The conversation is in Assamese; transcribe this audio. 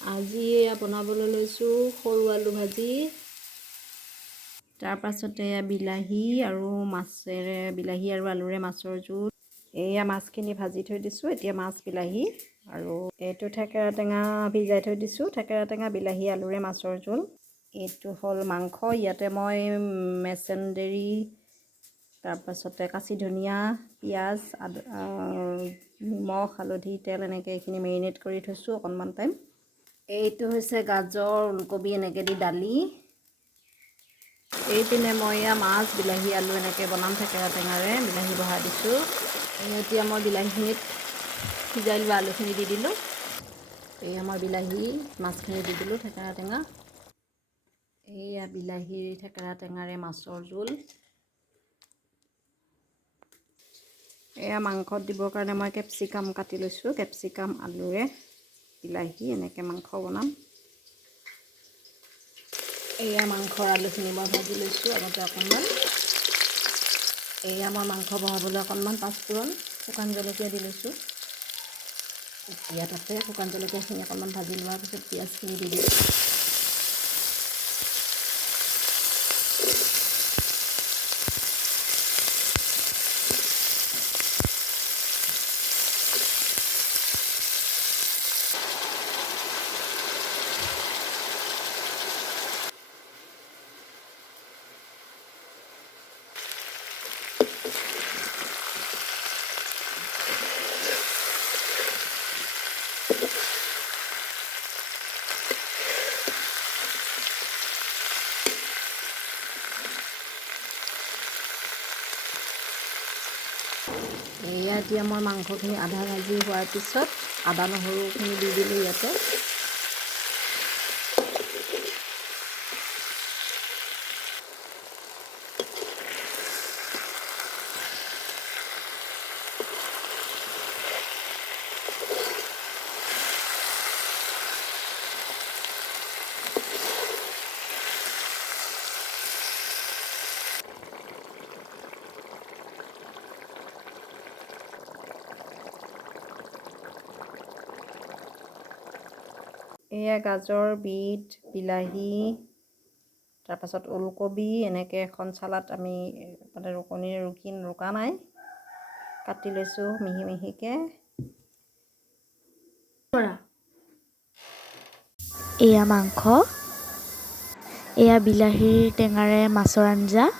আজি বনাবলৈ লৈছোঁ সৰু আলু ভাজি, তাৰ পাছতে বিলাহী আৰু আলুৰে মাছৰ জোল। এয়া মাছখিনি ভাজি থৈ দিছোঁ। এতিয়া মাছ, বিলাহী আৰু এইটো থেকেৰা টেঙা ভিজাই থৈ দিছোঁ। থেকেৰা টেঙা, বিলাহী, আলুৰে মাছৰ জোল। এইটো হ'ল মাংস। ইয়াতে মই মেচেন্দেৰী, তাৰপাছতে কাঁচি ধনিয়া, পিঁয়াজ, নিমখ, হালধি, তেল এনেকৈ এইখিনি মেৰিনেট কৰি থৈছোঁ অকণমান টাইম। এইটো হৈছে গাজৰ, ওলকবি এনেকৈ দি দালি। এইপিনে মই এয়া মাছ, বিলাহী, আলু এনেকৈ বনাম থেকেৰা টেঙাৰে, বিলাহী বহাই দিছোঁ। এতিয়া মই বিলাহীখিনিত সিজাই লোৱা আলুখিনি দি দিলোঁ। এয়া মই বিলাহী, মাছখিনি দি দিলোঁ থেকেৰা টেঙা। এয়া বিলাহীৰ থেকেৰা টেঙাৰে মাছৰ জোল। এয়া মাংসত দিবৰ কাৰণে মই কেপচিকাম কাটি লৈছোঁ। কেপচিকাম, আলুৰে বিলাহী এনেকৈ মাংস বনাম। এয়া মাংসৰ আলুখিনি মই ভাজি লৈছোঁ আগতে অকণমান। এয়া মই মাংস বনাবলৈ অকণমান পাঁচফোৰণ, শুকান জলকীয়া দি লৈছোঁ। এতিয়া তাতে শুকান জলকীয়াখিনি অকণমান ভাজি লোৱাৰ পিছত পিঁয়াজখিনি দি দিওঁ। এয়া এতিয়া মই মাংসখিনি আধা ভাজি হোৱাৰ পিছত আদা নহৰুখিনি দি দিলোঁ ইয়াতে। এয়া গাজৰ, বিট, বিলাহী, তাৰপাছত ওলকবি এনেকৈ এখন চালাড আমি মানে ৰুকা নাই, কাটি লৈছোঁ মিহি মিহিকৈ। এয়া মাংস, এয়া বিলাহীৰ টেঙাৰে মাছৰ আঞ্জা।